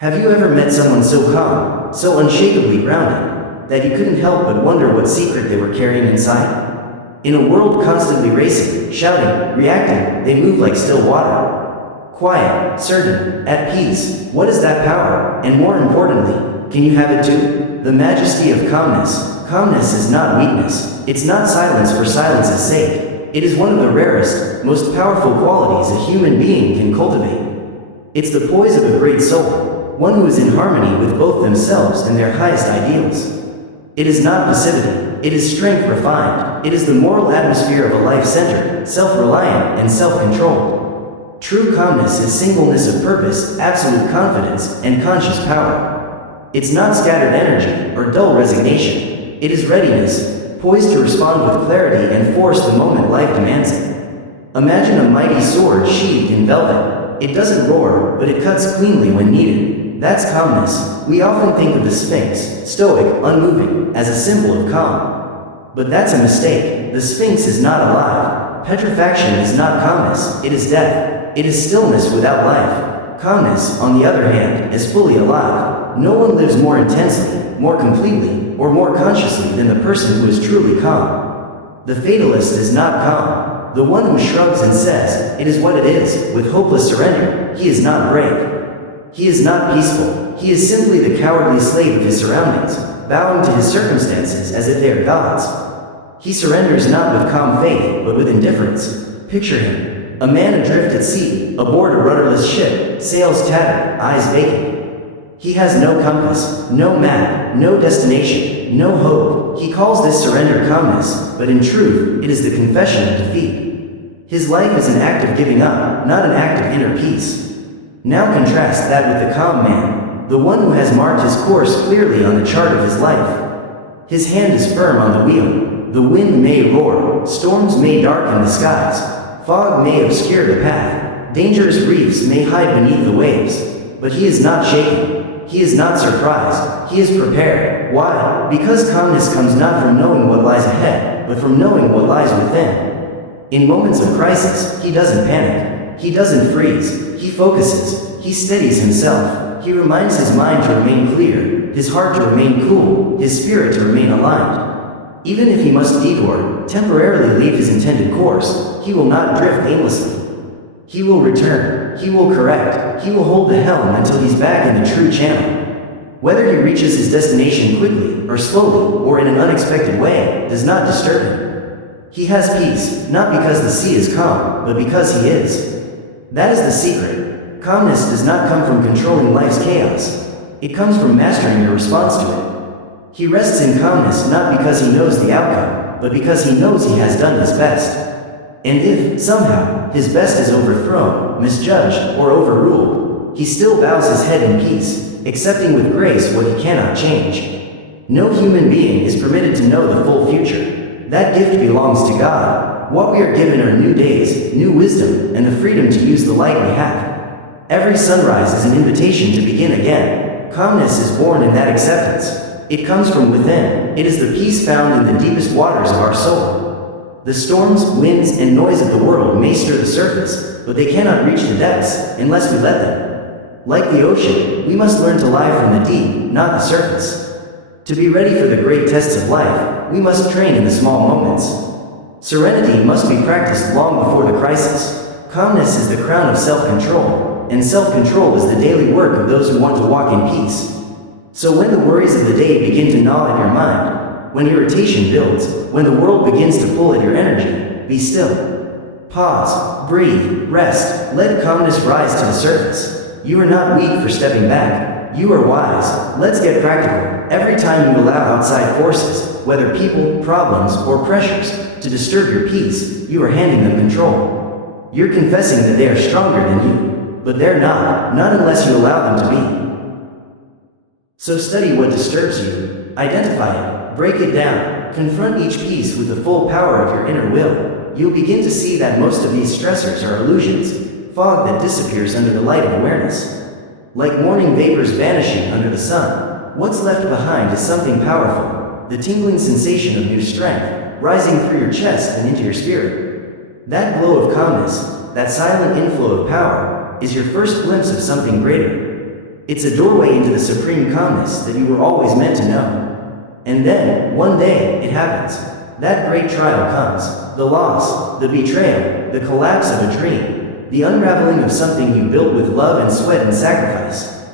Have you ever met someone so calm, so unshakably grounded, that you couldn't help but wonder what secret they were carrying inside? In a world constantly racing, shouting, reacting, they move like still water. Quiet, certain, at peace. What is that power? And more importantly, can you have it too? The majesty of calmness. Calmness is not weakness. It's not silence for silence's sake. It is one of the rarest, most powerful qualities a human being can cultivate. It's the poise of a great soul, one who is in harmony with both themselves and their highest ideals. It is not passivity, it is strength refined, it is the moral atmosphere of a life centered, self-reliant, and self-controlled. True calmness is singleness of purpose, absolute confidence, and conscious power. It's not scattered energy or dull resignation. It is readiness, poised to respond with clarity and force the moment life demands it. Imagine a mighty sword sheathed in velvet. It doesn't roar, but it cuts cleanly when needed. That's calmness. We often think of the Sphinx, stoic, unmoving, as a symbol of calm. But that's a mistake. The Sphinx is not alive. Petrifaction is not calmness, it is death. It is stillness without life. Calmness, on the other hand, is fully alive. No one lives more intensely, more completely, or more consciously than the person who is truly calm. The fatalist is not calm. The one who shrugs and says, "It is what it is," with hopeless surrender, he is not brave. He is not peaceful. He is simply the cowardly slave of his surroundings, bowing to his circumstances as if they are gods. He surrenders not with calm faith, but with indifference. Picture him, a man adrift at sea, aboard a rudderless ship, sails tattered, eyes vacant. He has no compass, no map, no destination, no hope. He calls this surrender calmness, but in truth, it is the confession of defeat. His life is an act of giving up, not an act of inner peace. Now contrast that with the calm man, the one who has marked his course clearly on the chart of his life. His hand is firm on the wheel. The wind may roar, storms may darken the skies, fog may obscure the path, dangerous reefs may hide beneath the waves, but he is not shaken. He is not surprised. He is prepared. Why? Because calmness comes not from knowing what lies ahead, but from knowing what lies within. In moments of crisis, he doesn't panic. He doesn't freeze. He focuses. He steadies himself. He reminds his mind to remain clear, his heart to remain cool, his spirit to remain aligned. Even if he must detour, temporarily leave his intended course, he will not drift aimlessly. He will return. He will correct. He will hold the helm until he's back in the true channel. Whether he reaches his destination quickly, or slowly, or in an unexpected way, does not disturb him. He has peace, not because the sea is calm, but because he is. That is the secret. Calmness does not come from controlling life's chaos. It comes from mastering your response to it. He rests in calmness not because he knows the outcome, but because he knows he has done his best. And if, somehow, his best is overthrown, misjudged, or overruled, he still bows his head in peace, accepting with grace what he cannot change. No human being is permitted to know the full future. That gift belongs to God. What we are given are new days, new wisdom, and the freedom to use the light we have. Every sunrise is an invitation to begin again. Calmness is born in that acceptance. It comes from within. It is the peace found in the deepest waters of our soul. The storms, winds, and noise of the world may stir the surface, but they cannot reach the depths unless we let them. Like the ocean, we must learn to lie from the deep, not the surface. To be ready for the great tests of life, we must train in the small moments. Serenity must be practiced long before the crisis. Calmness is the crown of self-control, and self-control is the daily work of those who want to walk in peace. So when the worries of the day begin to gnaw at your mind, when irritation builds, when the world begins to pull at your energy, be still. Pause, breathe, rest, let calmness rise to the surface. You are not weak for stepping back. You are wise. Let's get practical. Every time you allow outside forces, whether people, problems, or pressures, to disturb your peace, you are handing them control. You're confessing that they are stronger than you, but they're not unless you allow them to be. So study what disturbs you, identify it, break it down, confront each piece with the full power of your inner will. You'll begin to see that most of these stressors are illusions, fog that disappears under the light of awareness. Like morning vapors vanishing under the sun, what's left behind is something powerful, the tingling sensation of new strength, rising through your chest and into your spirit. That glow of calmness, that silent inflow of power, is your first glimpse of something greater. It's a doorway into the supreme calmness that you were always meant to know. And then, one day, it happens. That great trial comes. The loss, the betrayal, the collapse of a dream, the unraveling of something you built with love and sweat and sacrifice.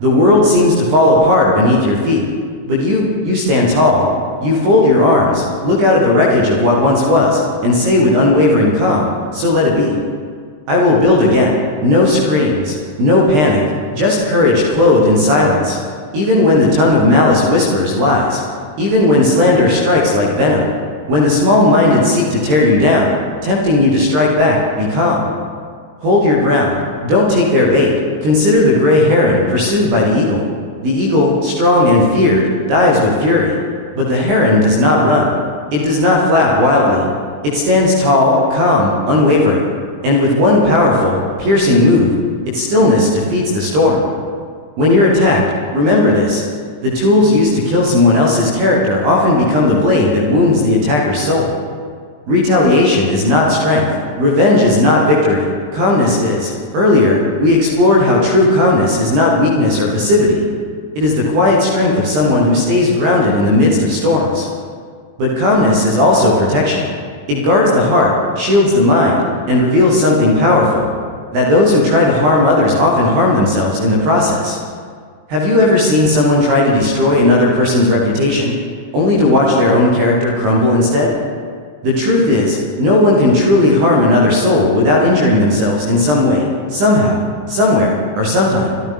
The world seems to fall apart beneath your feet, but you stand tall. You fold your arms, look out at the wreckage of what once was, and say with unwavering calm, so let it be. I will build again. No screams, no panic, just courage clothed in silence. Even when the tongue of malice whispers lies, even when slander strikes like venom, when the small-minded seek to tear you down, tempting you to strike back, be calm. Hold your ground. Don't take their bait. Consider the gray heron pursued by the eagle. The eagle, strong and feared, dives with fury. But the heron does not run. It does not flap wildly. It stands tall, calm, unwavering. And with one powerful, piercing move, its stillness defeats the storm. When you're attacked, remember this. The tools used to kill someone else's character often become the blade that wounds the attacker's soul. Retaliation is not strength. Revenge is not victory. Calmness is. Earlier, we explored how true calmness is not weakness or passivity. It is the quiet strength of someone who stays grounded in the midst of storms. But calmness is also protection. It guards the heart, shields the mind, and reveals something powerful, that those who try to harm others often harm themselves in the process. Have you ever seen someone try to destroy another person's reputation, only to watch their own character crumble instead? The truth is, no one can truly harm another soul without injuring themselves in some way, somehow, somewhere, or sometime.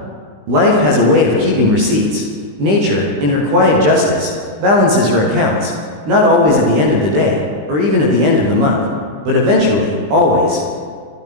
Life has a way of keeping receipts. Nature, in her quiet justice, balances her accounts, not always at the end of the day, or even at the end of the month, but eventually, always.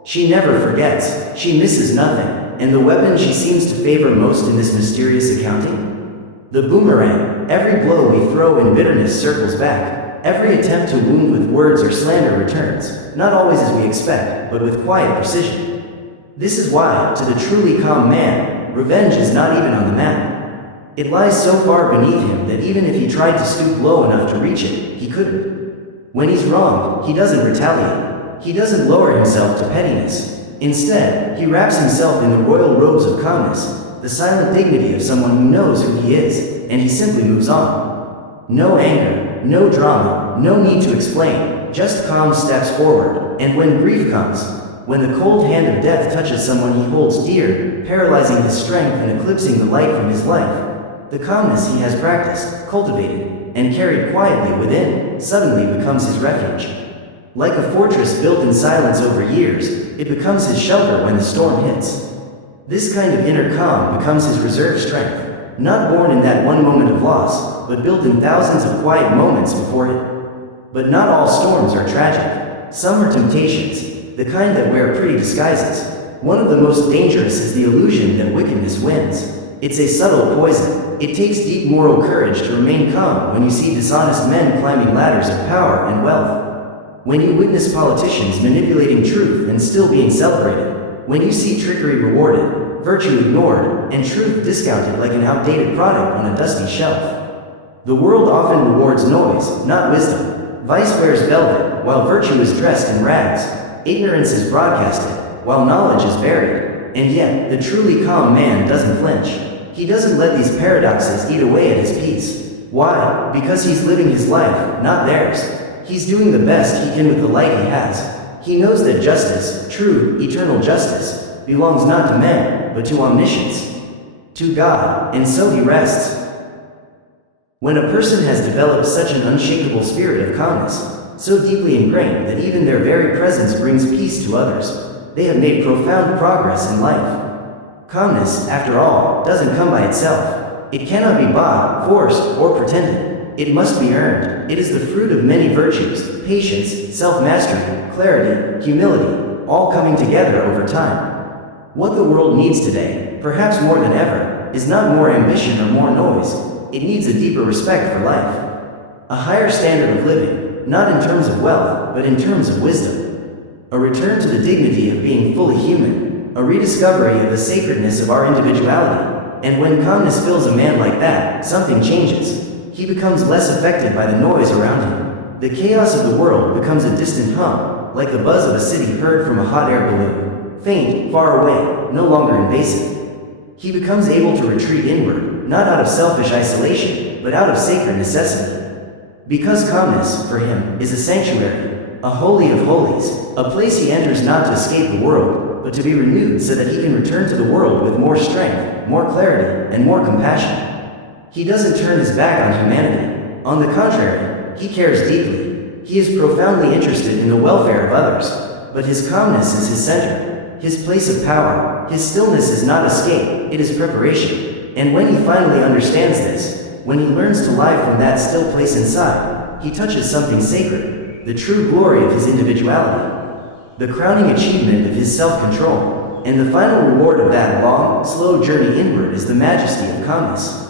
She never forgets, she misses nothing. And the weapon she seems to favor most in this mysterious accounting? The boomerang. Every blow we throw in bitterness circles back. Every attempt to wound with words or slander returns, not always as we expect, but with quiet precision. This is why, to the truly calm man, revenge is not even on the map. It lies so far beneath him that even if he tried to stoop low enough to reach it, he couldn't. When he's wronged, he doesn't retaliate. He doesn't lower himself to pettiness. Instead, he wraps himself in the royal robes of calmness, the silent dignity of someone who knows who he is, and he simply moves on. No anger, no drama, no need to explain, just calm steps forward. And when grief comes, when the cold hand of death touches someone he holds dear, paralyzing his strength and eclipsing the light from his life, the calmness he has practiced, cultivated, and carried quietly within, suddenly becomes his refuge. Like a fortress built in silence over years, it becomes his shelter when the storm hits. This kind of inner calm becomes his reserve strength, not born in that one moment of loss, but built in thousands of quiet moments before it. But not all storms are tragic. Some are temptations, the kind that wear pretty disguises. One of the most dangerous is the illusion that wickedness wins. It's a subtle poison. It takes deep moral courage to remain calm when you see dishonest men climbing ladders of power and wealth. When you witness politicians manipulating truth and still being celebrated, when you see trickery rewarded, virtue ignored, and truth discounted like an outdated product on a dusty shelf. The world often rewards noise, not wisdom. Vice wears velvet, while virtue is dressed in rags. Ignorance is broadcasted, while knowledge is buried. And yet, the truly calm man doesn't flinch. He doesn't let these paradoxes eat away at his peace. Why? Because he's living his life, not theirs. He's doing the best he can with the light he has. He knows that justice, true, eternal justice, belongs not to men, but to omniscience, to God, and so he rests. When a person has developed such an unshakable spirit of calmness, so deeply ingrained that even their very presence brings peace to others, they have made profound progress in life. Calmness, after all, doesn't come by itself. It cannot be bought, forced, or pretended. It must be earned. It is the fruit of many virtues, patience, self-mastery, clarity, humility, all coming together over time. What the world needs today, perhaps more than ever, is not more ambition or more noise. It needs a deeper respect for life. A higher standard of living, not in terms of wealth, but in terms of wisdom. A return to the dignity of being fully human. A rediscovery of the sacredness of our individuality. And when calmness fills a man like that, something changes. He becomes less affected by the noise around him. The chaos of the world becomes a distant hum, like the buzz of a city heard from a hot air balloon. Faint, far away, no longer invasive. He becomes able to retreat inward, not out of selfish isolation, but out of sacred necessity. Because calmness, for him, is a sanctuary, a holy of holies, a place he enters not to escape the world, but to be renewed so that he can return to the world with more strength, more clarity, and more compassion. He doesn't turn his back on humanity. On the contrary, he cares deeply. He is profoundly interested in the welfare of others, but his calmness is his center, his place of power. His stillness is not escape, it is preparation. And when he finally understands this, when he learns to lie from that still place inside, he touches something sacred, the true glory of his individuality, the crowning achievement of his self-control, and the final reward of that long, slow journey inward is the majesty of calmness.